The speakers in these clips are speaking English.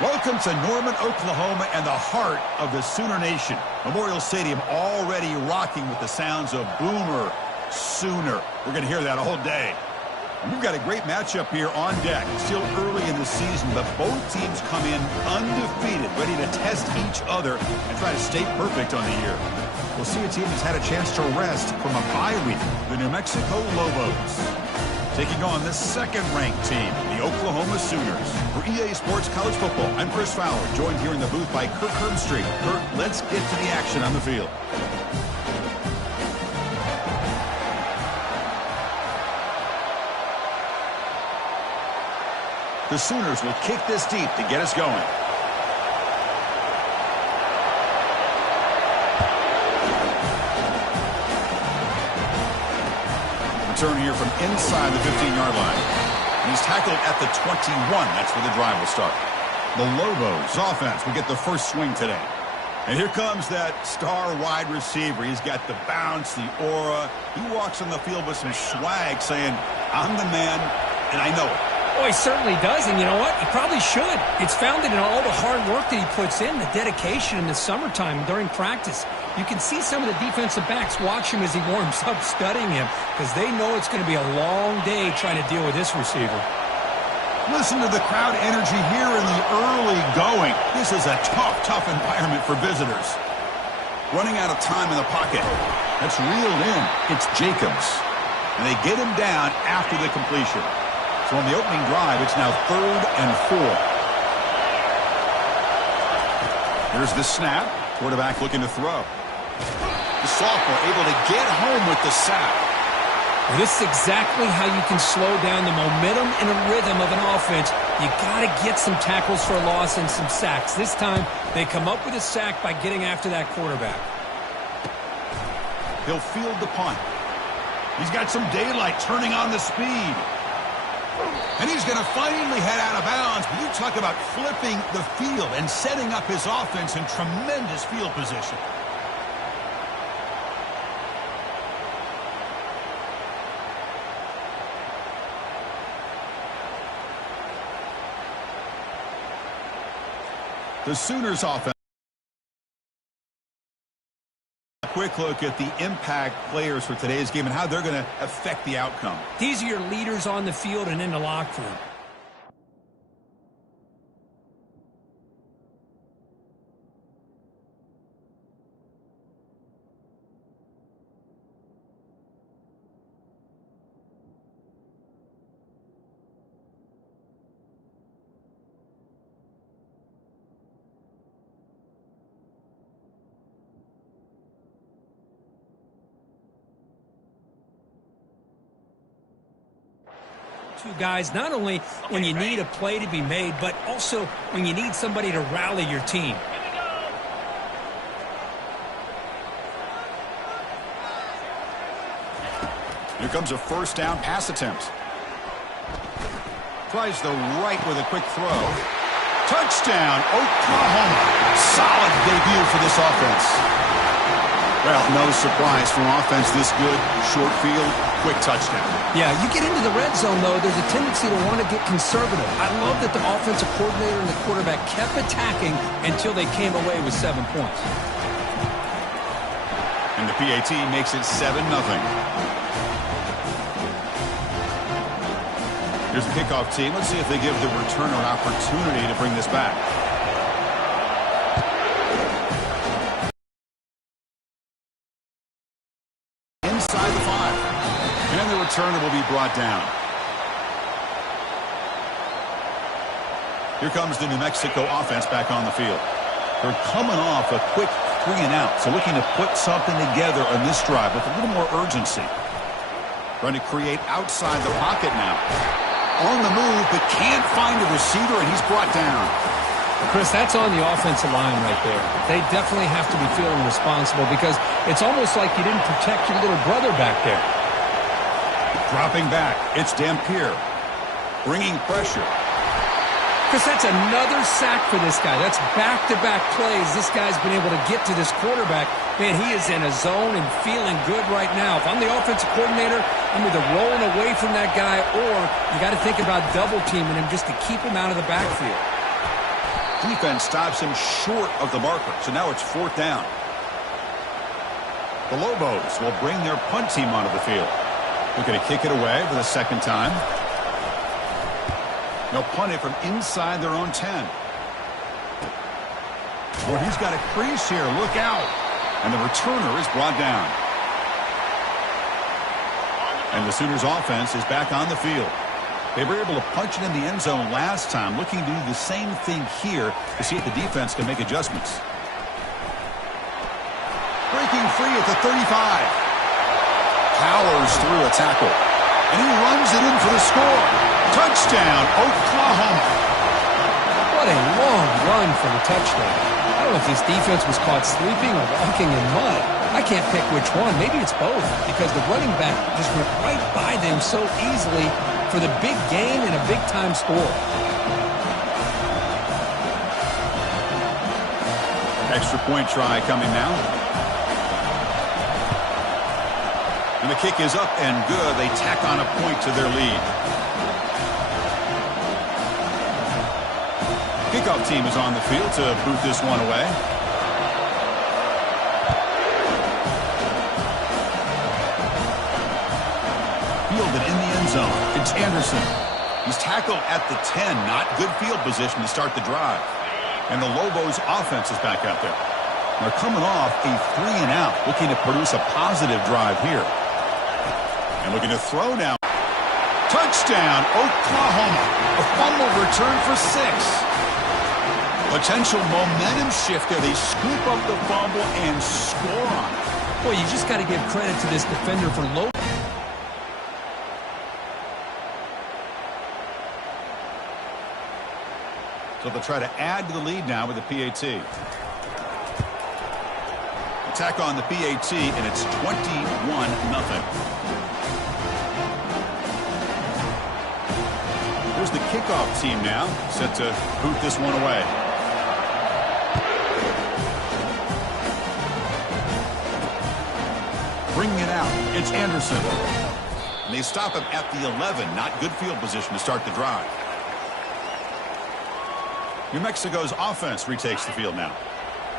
Welcome to Norman, Oklahoma, and the heart of the Sooner Nation. Memorial Stadium already rocking with the sounds of Boomer Sooner. We're going to hear that all day. And we've got a great matchup here on deck. It's still early in the season, but both teams come in undefeated, ready to test each other and try to stay perfect on the year. We'll see a team that's had a chance to rest from a bye week, the New Mexico Lobos. Taking on the second-ranked team, the Oklahoma Sooners. For EA Sports College Football, I'm Chris Fowler, joined here in the booth by Kirk Herbstreit. Kirk, let's get to the action on the field. The Sooners will kick this deep to get us going. Return here from inside the 15-yard line. And he's tackled at the 21. That's where the drive will start. The Lobos offense will get the first swing today. And here comes that star wide receiver. He's got the bounce, the aura. He walks on the field with some swag saying, I'm the man, and I know it. Oh, he certainly does, and you know what? He probably should. It's founded in all the hard work that he puts in, the dedication in the summertime during practice. You can see some of the defensive backs watch him as he warms up, studying him, because they know it's going to be a long day trying to deal with this receiver. Listen to the crowd energy here in the early going. This is a tough environment for visitors. Running out of time in the pocket. That's reeled in. It's Jacobs. And they get him down after the completion. So on the opening drive, it's now 3rd and 4. Here's the snap. Quarterback looking to throw. The sophomore able to get home with the sack. Well, this is exactly how you can slow down the momentum and a rhythm of an offense. You got to get some tackles for a loss and some sacks. This time, they come up with a sack by getting after that quarterback. He'll field the punt. He's got some daylight turning on the speed. And he's going to finally head out of bounds. But you talk about flipping the field and setting up his offense in tremendous field position. The Sooners offense. A quick look at the impact players for today's game and how they're going to affect the outcome. These are your leaders on the field and in the locker room. Two guys, not only when you need a play to be made, but also when you need somebody to rally your team. Here comes a first down pass attempt. Tries the right with a quick throw. Touchdown, Oklahoma. Solid debut for this offense. Well, no surprise from offense this good. Short field, quick touchdown. Yeah, you get into the red zone, though, there's a tendency to want to get conservative. I love that the offensive coordinator and the quarterback kept attacking until they came away with 7 points. And the PAT makes it 7-0. Here's the kickoff team. Let's see if they give the returner an opportunity to bring this back. Inside the 5. And the returner will be brought down. Here comes the New Mexico offense back on the field. They're coming off a quick 3-and-out, so looking to put something together on this drive with a little more urgency. Trying to create outside the pocket now. On the move, but can't find a receiver, and he's brought down. Chris, that's on the offensive line right there. They definitely have to be feeling responsible because it's almost like you didn't protect your little brother back there. Dropping back, it's Dampier. Bringing pressure. Chris, that's another sack for this guy. That's back-to-back plays. This guy's been able to get to this quarterback. Man, he is in a zone and feeling good right now. If I'm the offensive coordinator, I'm either rolling away from that guy or you got to think about double-teaming him just to keep him out of the backfield. Defense stops him short of the marker, so now it's 4th down. The Lobos will bring their punt team onto the field. They're going to kick it away for the 2nd time. They'll punt it from inside their own 10. Well, he's got a crease here. Look out. And the returner is brought down. And the Sooners offense is back on the field. They were able to punch it in the end zone last time, looking to do the same thing here to see if the defense can make adjustments. Breaking free at the 35. Powers through a tackle. And he runs it in for the score. Touchdown, Oklahoma. What a long run for the touchdown. I don't know if this defense was caught sleeping or walking in mud. I can't pick which one. Maybe it's both, because the running back just went right by them so easily for the big gain and a big-time score. Extra point try coming now. And the kick is up and good. They tack on a point to their lead. Kickoff team is on the field to boot this one away. Fielded in the end zone. It's Anderson. He's tackled at the 10. Not good field position to start the drive. And the Lobos offense is back out there. They're coming off a 3-and-out, looking to produce a positive drive here. And looking to throw now. Touchdown, Oklahoma. A fumble return for 6. Potential momentum shift there. They scoop up the fumble and score on it. Well, you just got to give credit to this defender for low. So they'll try to add to the lead now with the PAT. Attack on the PAT, and it's 21-0. Here's the kickoff team now, set to boot this one away. Bringing it out, it's Anderson. And they stop him at the 11. Not good field position to start the drive. New Mexico's offense retakes the field now.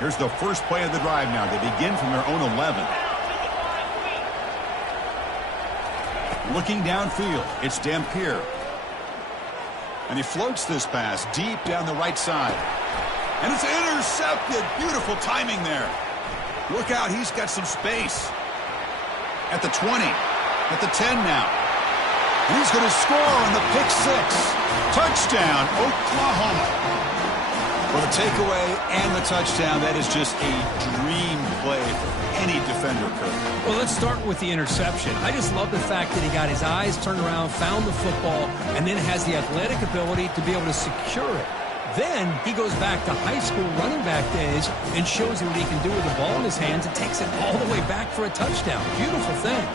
Here's the first play of the drive now. They begin from their own 11. Looking downfield, it's Dampier. And he floats this pass deep down the right side. And it's intercepted. Beautiful timing there. Look out, he's got some space. At the 20, at the 10 now. And he's going to score on the pick 6. Touchdown, Oklahoma. Well, the takeaway and the touchdown, that is just a dream play for any defender, Kirk. Well, let's start with the interception. I just love the fact that he got his eyes turned around, found the football, and then has the athletic ability to be able to secure it. Then he goes back to high school running back days and shows you what he can do with the ball in his hands and takes it all the way back for a touchdown. Beautiful thing.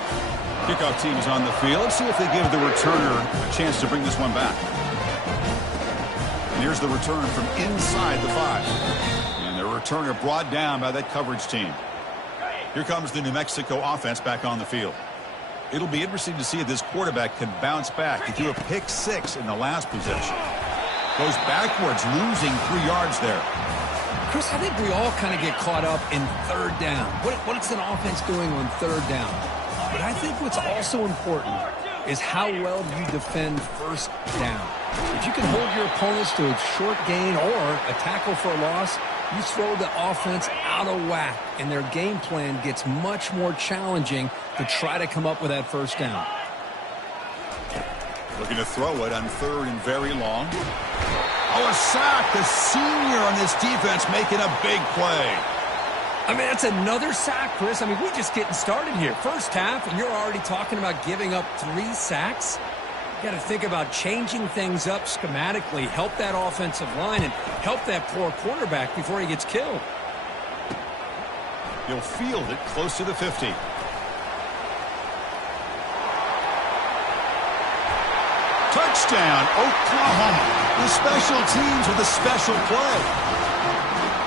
Kickoff team is on the field. Let's see if they give the returner a chance to bring this one back. And here's the return from inside the 5. And the returner brought down by that coverage team. Here comes the New Mexico offense back on the field. It'll be interesting to see if this quarterback can bounce back. He threw a pick 6 in the last possession. Goes backwards, losing 3 yards there. Chris, I think we all kind of get caught up in third down. What's an offense doing on third down? But I think what's also important is how well you defend first down. If you can hold your opponents to a short gain or a tackle for a loss, you throw the offense out of whack, and their game plan gets much more challenging to try to come up with that first down. Looking to throw it on third and very long. Oh, a sack. The senior on this defense making a big play. I mean, that's another sack, Chris. I mean, we're just getting started here. First half, and you're already talking about giving up 3 sacks. You got to think about changing things up schematically, help that offensive line, and help that poor quarterback before he gets killed. He'll field it close to the 50. Touchdown, Oklahoma. The special teams with a special play.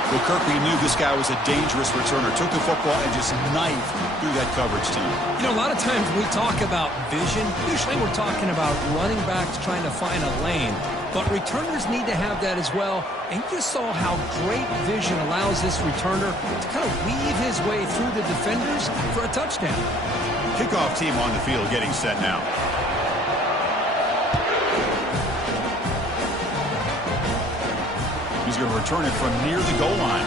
Well, Kirk, we knew this guy was a dangerous returner. Took the football and just knifed through that coverage team. You know, a lot of times we talk about vision. Usually we're talking about running backs trying to find a lane. but returners need to have that as well. And you just saw how great vision allows this returner to kind of weave his way through the defenders for a touchdown. Kickoff team on the field getting set now. He's going to return it from near the goal line.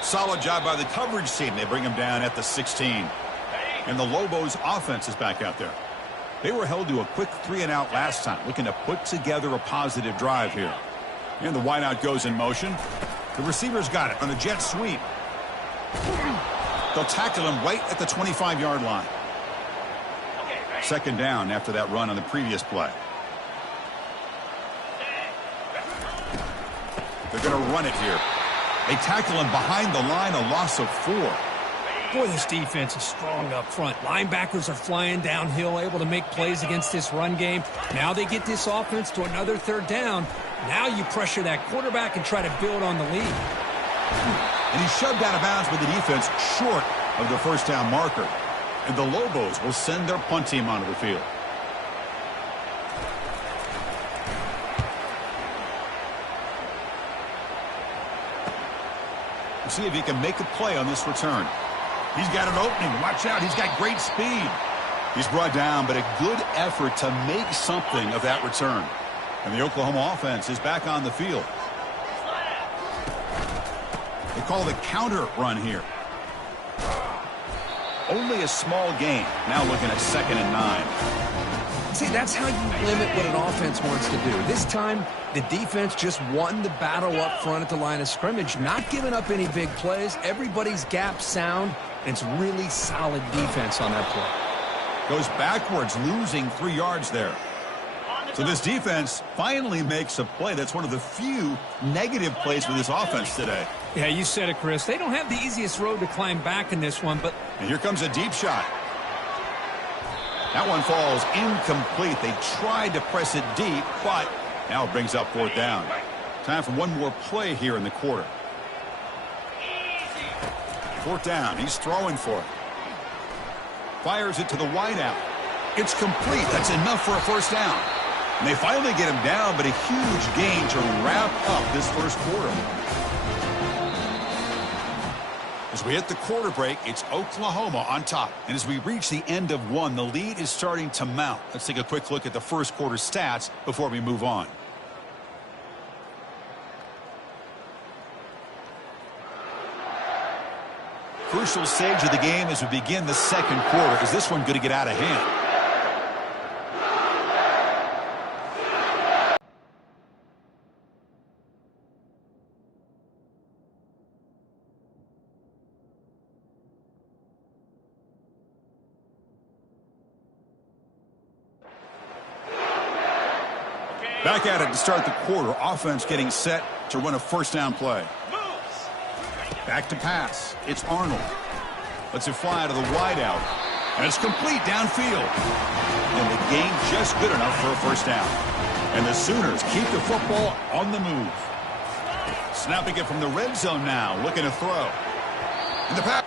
Solid job by the coverage team. They bring him down at the 16. And the Lobos offense is back out there. They were held to a quick 3-and-out last time, looking to put together a positive drive here. And the wideout goes in motion. The receivers got it on a jet sweep. They'll tackle him right at the 25-yard line. Second down after that run on the previous play. They're going to run it here. They tackle him behind the line, a loss of 4. Boy, this defense is strong up front. Linebackers are flying downhill, able to make plays against this run game. Now they get this offense to another third down. Now you pressure that quarterback and try to build on the lead. And he's shoved out of bounds with the defense short of the first down marker. And the Lobos will send their punt team onto the field. We'll see if he can make a play on this return. He's got an opening. Watch out. He's got great speed. He's brought down, but a good effort to make something of that return. And the Oklahoma offense is back on the field. They call the counter run here. Only a small gain. Now looking at 2nd and 9. See, that's how you limit what an offense wants to do. This time, the defense just won the battle up front at the line of scrimmage, not giving up any big plays. Everybody's gap sound. It's really solid defense on that play. Goes backwards, losing 3 yards there. So this defense finally makes a play. That's one of the few negative plays for this offense today. Yeah, you said it, Chris. They don't have the easiest road to climb back in this one, but... And here comes a deep shot. That one falls incomplete. They tried to press it deep, but now it brings up 4th down. Time for one more play here in the quarter. 4th down. He's throwing for it. Fires it to the wideout. It's complete. That's enough for a first down. And they finally get him down, but a huge gain to wrap up this first quarter. As we hit the quarter break, it's Oklahoma on top. And as we reach the end of one, the lead is starting to mount. Let's take a quick look at the first quarter stats before we move on. Crucial stage of the game as we begin the second quarter. Is this one going to get out of hand? Back at it to start the quarter. Offense getting set to run a first down play. Back to pass. It's Arnold. Lets it fly to the wideout. And it's complete downfield. And the gain just good enough for a first down. And the Sooners keep the football on the move. Snapping it from the red zone now. Looking to throw. And the pass